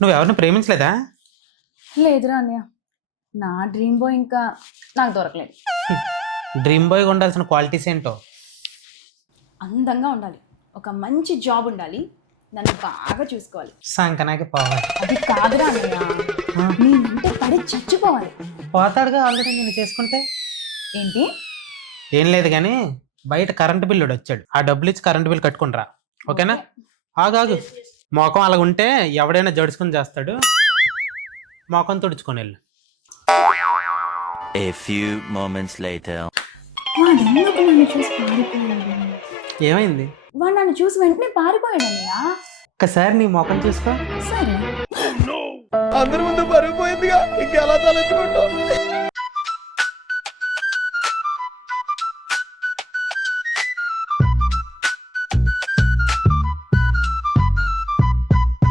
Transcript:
నువ్వు ఎవరిని ప్రేమించలేదా? లేదురా అన్నయ్య, నా డ్రీమ్ బాయ్ ఇంకా నాకు దొరకలేదు. డ్రీమ్ బాయ్ ఉండాల్సిన క్వాలిటీస్ ఏంటో? అందంగా ఉండాలి, ఒక మంచి జాబ్ ఉండాలి, నన్ను బాగా చూసుకోవాలి. సంకనాకి పోవాలి. అది కాదురా అన్నయ్య, నేనంటే పడి చచ్చిపోవాలి. పోతాడుగా ఆల్రెడీ నేను చేసుకుంటే. ఏంటి? ఏం లేదు కానీ బయట కరెంటు బిల్లుడు వచ్చాడు, ఆ డబ్బులు ఇచ్చి కరెంటు బిల్ కట్టుకుంటారా? ఓకేనా? ఆగాగు. మోకం అలాగ ఉంటే ఎవడైనా జడుచుకుని చేస్తాడు. మోకం తుడుచుకొని వెళ్ళు. A few moments later. వాడెందుకు నన్ను చూసి పారిపోయాడు? ఏమైంది? వాడు నన్ను చూసి వెంటనే పారిపోయాడు అన్నయ్య. ఒక్కసారి నీ మోకం చూసుకో. సరే. అందరి ముందు పరుగు పోయిందిగా, ఇంకెలా తలెత్తుకుంటావు?